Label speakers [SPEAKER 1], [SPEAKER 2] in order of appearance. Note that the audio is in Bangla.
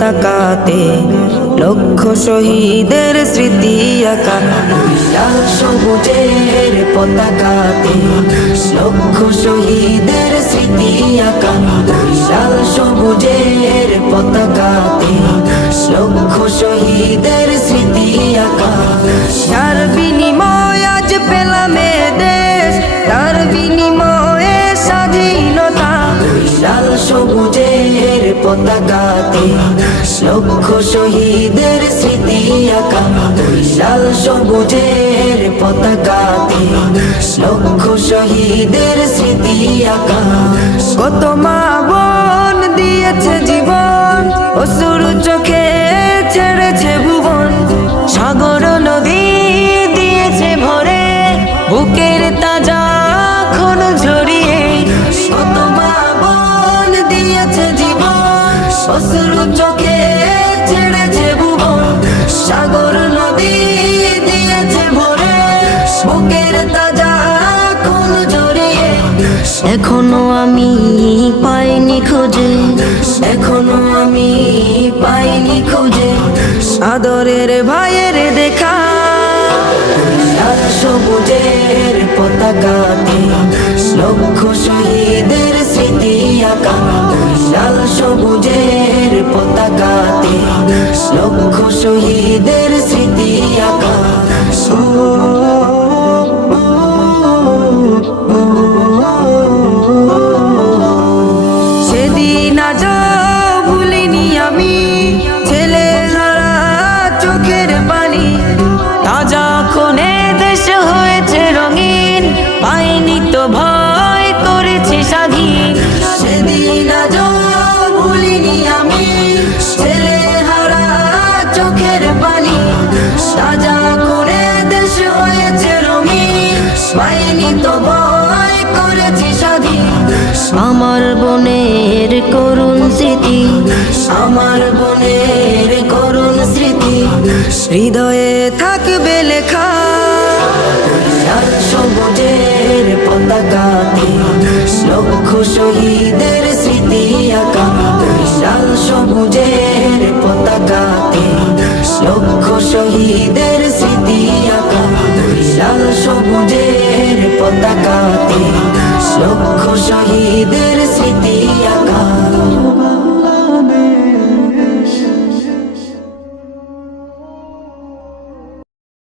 [SPEAKER 1] পতাকাতে লক্ষ শহীদের স্মৃতি আঁকা। সবুজের পতাকাতে, লক্ষ শহীদের স্মৃতি আঁকা। লাল সবুজের পতাকাতে, লক্ষ শহীদের পতাকাতে লক্ষ শহীদের স্মৃতি আঁকা। লাল সবুজের পতাকাতে লক্ষ শহীদের স্মৃতি আঁকা। কত মা চোখে সাগর ভরে। তাজা এখনও আমি পাইনি খুঁজে, এখনও আমি পাইনি খুঁজে। আদরের ভাইয়ের দেখা সবুজের পতাকাতে লক্ষ শহীদের স্মৃতি আঁকা। সবুজের লক্ষ শহীদের স্মৃতি সেদিন আমি চোখের পানি তাজা খুনে দেশ হয়েছে রঙিন পাইনি তো ভয় আমার বনের করুণ স্মৃতি, আমার বনের করুণ স্মৃতি, হৃদয়ে থাকবে লেখা। সবুজের পতাকা লক্ষ শহীদের স্মৃতি আঁকা। বিশাল সবুজের পতাকা লক্ষ শহীদের স্মৃতি আঁকা। বিশাল সবুজের তাকাতে লক্ষ শহীদের স্মৃতি আকাশ